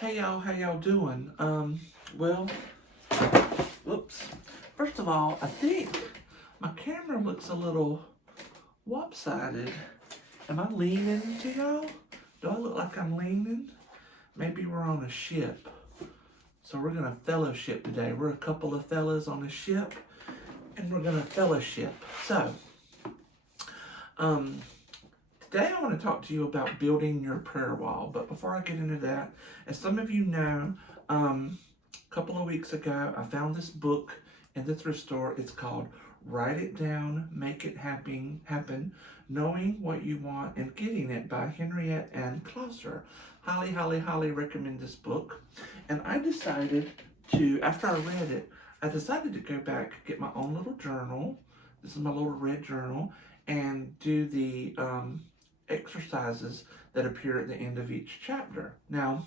Hey y'all, how y'all doing? Well, whoops. First of all, I think my camera looks a little lopsided. Am I leaning to y'all? Do I look like I'm leaning? Maybe we're on a ship. So we're gonna fellowship today. We're a couple of fellas on a ship, and we're gonna fellowship. So, today I want to talk to you about building your prayer wall. But before I get into that, as some of you know, a couple of weeks ago, I found this book in the thrift store. It's called Write It Down, Make It Happen, Knowing What You Want and Getting It by Henriette Ann Closer. Highly recommend this book. And I decided to, after I read it, I decided to go back, get my own little journal. This is my little red journal, and do the exercises that appear at the end of each chapter. Now,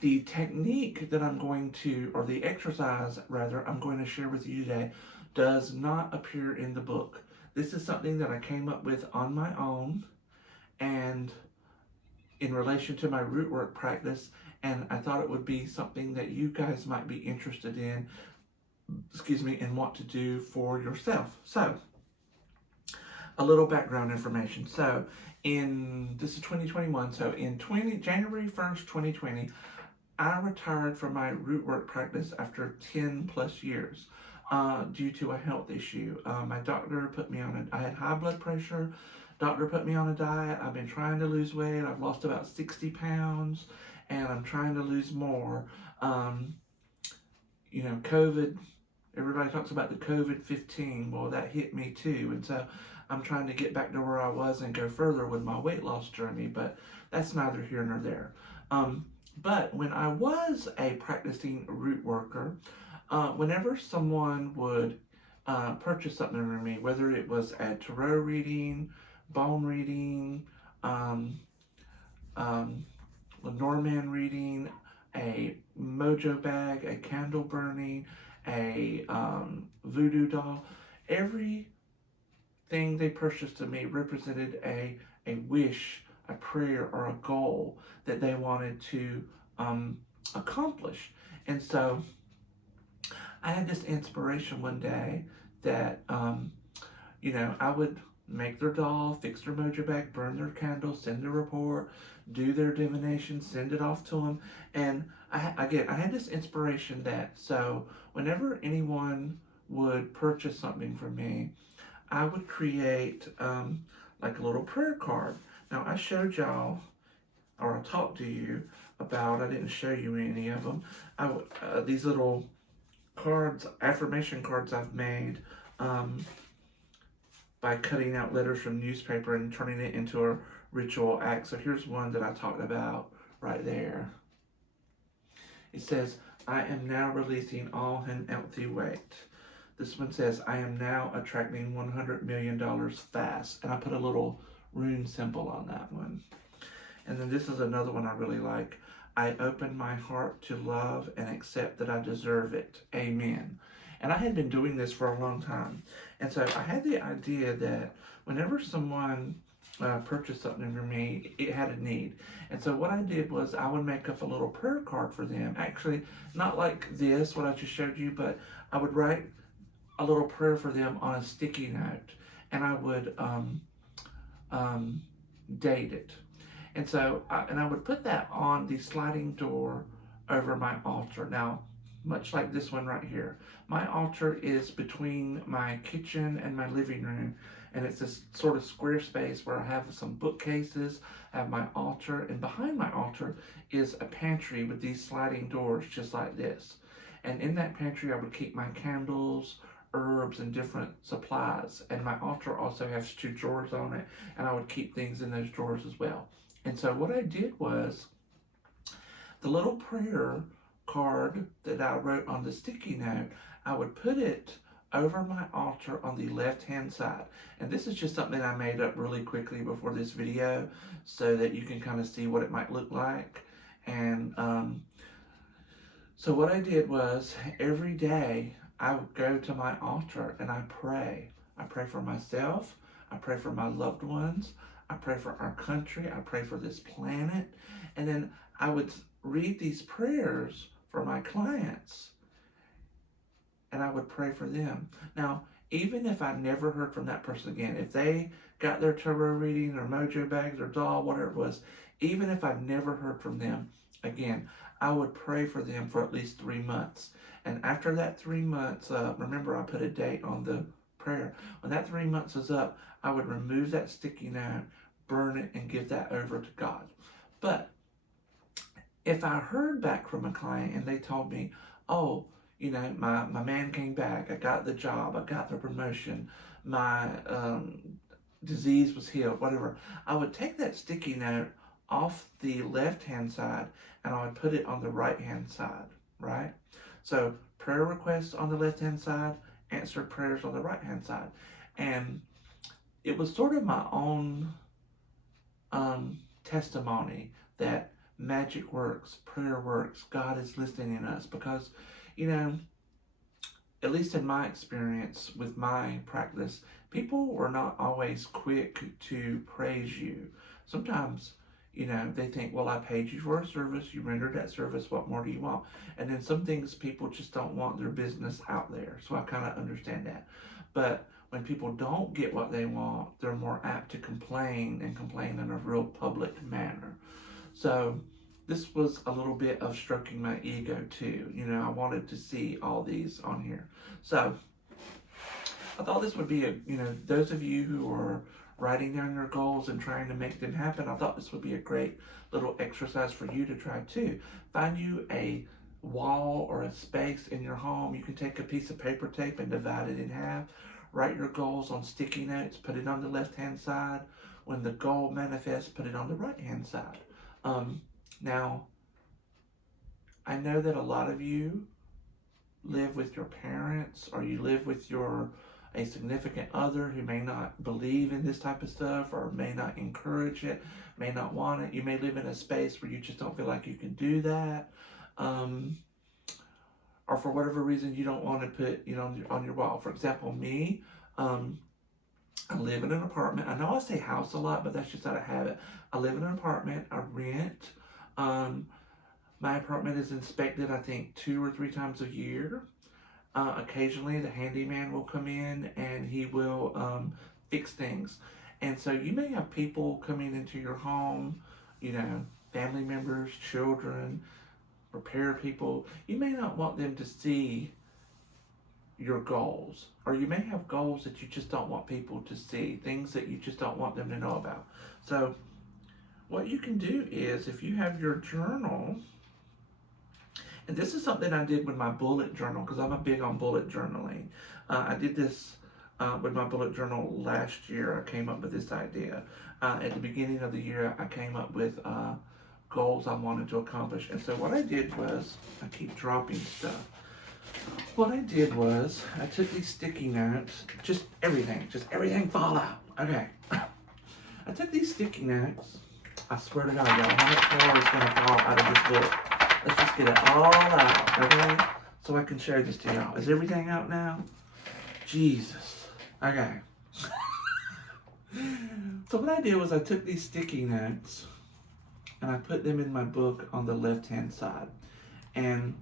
the technique that I'm going to, or the exercise rather, I'm going to share with you today does not appear in the book. This is something that I came up with on my own and in relation to my root work practice, and I thought it would be something that you guys might be interested in, and want to do for yourself. So, a little background information. So, this is 2021, so in January 1st, 2020, I retired from my root work practice after 10 plus years due to a health issue. My doctor put me on I had high blood pressure. Doctor put me on a diet. I've been trying to lose weight. I've lost about 60 pounds and I'm trying to lose more. COVID, everybody talks about the COVID-15. Well, that hit me too. And so I'm trying to get back to where I was and go further with my weight loss journey, but that's neither here nor there. But when I was a practicing root worker, whenever someone would purchase something from me, whether it was a tarot reading, bone reading, Lenormand reading, a mojo bag, a candle burning, a voodoo doll, everything they purchased to me represented a wish, a prayer, or a goal that they wanted to accomplish. And so I had this inspiration one day that, I would make their doll, fix their mojo bag, burn their candle, send a report, do their divination, send it off to them. And I had this inspiration that, so whenever anyone would purchase something from me, I would create like a little prayer card. Now, I showed y'all, or I talked to you about, I didn't show you any of them, these little cards, affirmation cards I've made by cutting out letters from newspaper and turning it into a ritual act. So here's one that I talked about right there. It says, I am now releasing all unhealthy weight. This one says, I am now attracting $100 million fast. And I put a little rune symbol on that one. And then this is another one I really like. I open my heart to love and accept that I deserve it. Amen. And I had been doing this for a long time. And so I had the idea that whenever someone purchased something from me, it had a need. And so what I did was I would make up a little prayer card for them. Actually, not like this, what I just showed you, but I would write a little prayer for them on a sticky note. And I would date it. And so, I would put that on the sliding door over my altar. Now, much like this one right here, my altar is between my kitchen and my living room, and it's this sort of square space where I have some bookcases, I have my altar, and behind my altar is a pantry with these sliding doors just like this. And in that pantry, I would keep my candles, herbs, and different supplies. And my altar also has 2 drawers on it, and I would keep things in those drawers as well. And so what I did was, the little prayer card that I wrote on the sticky note, I would put it over my altar on the left-hand side. And this is just something I made up really quickly before this video so that you can kind of see what it might look like. And so what I did was, every day I would go to my altar and I pray. I pray for myself. I pray for my loved ones. I pray for our country. I pray for this planet. And then I would read these prayers for my clients and I would pray for them. Now, even if I never heard from that person again, if they got their tarot reading or mojo bags or doll, whatever it was, even if I never heard from them again, I would pray for them for at least 3 months. And after that 3 months, remember I put a date on the prayer. When that 3 months is up, I would remove that sticky note, burn it, and give that over to God. But if I heard back from a client and they told me, oh, you know, my man came back, I got the job, I got the promotion, my disease was healed, whatever, I would take that sticky note off the left-hand side and I would put it on the right-hand side, right? So prayer requests on the left-hand side, answered prayers on the right-hand side. And it was sort of my own testimony that magic works, prayer works, God is listening in us, because, you know, at least in my experience with my practice, people were not always quick to praise you. Sometimes, you know, they think, well, I paid you for a service, you rendered that service, what more do you want? And then some things people just don't want their business out there. So I kind of understand that. But when people don't get what they want, they're more apt to complain, and complain in a real public manner. So this was a little bit of stroking my ego too. You know, I wanted to see all these on here. So I thought this would be those of you who are writing down your goals and trying to make them happen, I thought this would be a great little exercise for you to try too. Find you a wall or a space in your home. You can take a piece of paper tape and divide it in half. Write your goals on sticky notes, put it on the left-hand side. When the goal manifests, put it on the right-hand side. Now, I know that a lot of you live with your parents, or you live with a significant other who may not believe in this type of stuff, or may not encourage it, may not want it. You may live in a space where you just don't feel like you can do that. Or for whatever reason you don't want to put, on your wall. For example, me, I live in an apartment. I know I say house a lot, but that's just out of habit. I live in an apartment. I rent. My apartment is inspected, I think, 2 or 3 times a year. Occasionally, the handyman will come in and he will fix things. And so you may have people coming into your home, family members, children, repair people. You may not want them to see your goals, or you may have goals that you just don't want people to see, things that you just don't want them to know about. So what you can do is, if you have your journal, and this is something I did with my bullet journal, because I'm a big on bullet journaling. I did this with my bullet journal last year. I came up with this idea. At the beginning of the year, I came up with goals I wanted to accomplish. And so what I did was, I keep dropping stuff. What I did was, I took these sticky notes, just everything fall out. Okay. I took these sticky notes. I swear to God, y'all, how much more is going to fall out of this book? Let's just get it all out, okay? So I can share this to y'all. Is everything out now? Jesus. Okay. So what I did was, I took these sticky notes and I put them in my book on the left-hand side. And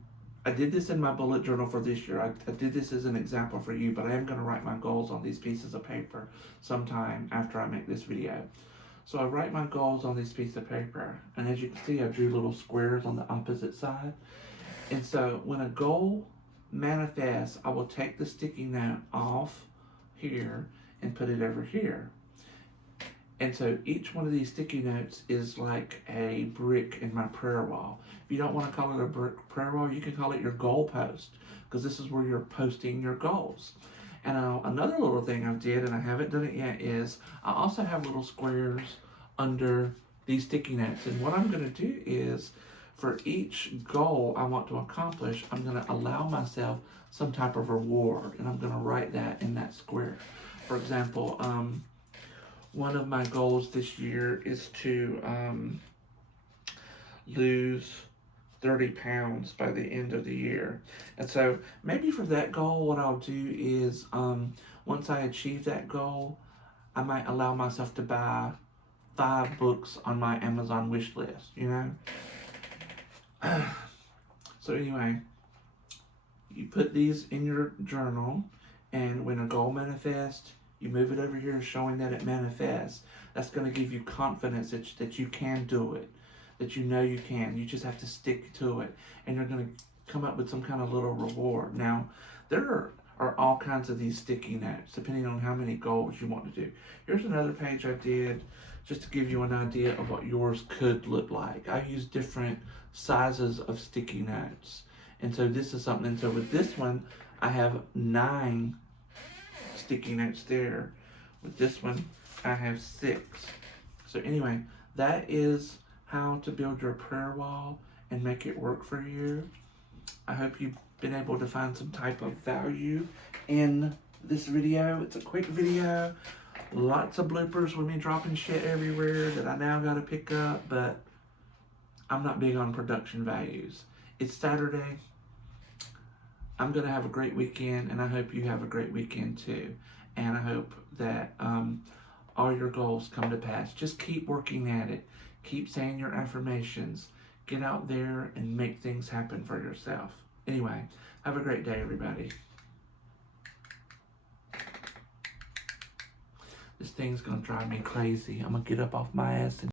I did this in my bullet journal for this year. I did this as an example for you, but I am going to write my goals on these pieces of paper sometime after I make this video. So I write my goals on this piece of paper, and as you can see, I drew little squares on the opposite side. And so when a goal manifests, I will take the sticky note off here and put it over here. And so each one of these sticky notes is like a brick in my prayer wall. If you don't want to call it a brick prayer wall, you can call it your goal post, because this is where you're posting your goals. And another little thing I did, and I haven't done it yet, is I also have little squares under these sticky notes. And what I'm going to do is, for each goal I want to accomplish, I'm going to allow myself some type of reward, and I'm going to write that in that square. For example, one of my goals this year is to lose 30 pounds by the end of the year. And so maybe for that goal, what I'll do is, once I achieve that goal, I might allow myself to buy 5 books on my Amazon wish list, So anyway, you put these in your journal, and when a goal manifests, you move it over here showing that it manifests. That's going to give you confidence that you can do it, that you know you can. You just have to stick to it, and you're going to come up with some kind of little reward. Now, there are all kinds of these sticky notes, depending on how many goals you want to do. Here's another page I did just to give you an idea of what yours could look like. I use different sizes of sticky notes. And so this is something, so with this one, I have 9 sticky notes there. With this one, I have 6. So anyway, that is how to build your prayer wall and make it work for you. I hope you've been able to find some type of value in this video. It's a quick video. Lots of bloopers with me dropping shit everywhere that I now gotta pick up, but I'm not big on production values. It's Saturday. I'm gonna have a great weekend, and I hope you have a great weekend too. And I hope that all your goals come to pass. Just keep working at it. Keep saying your affirmations. Get out there and make things happen for yourself. Anyway, have a great day, everybody. This thing's gonna drive me crazy. I'm gonna get up off my ass and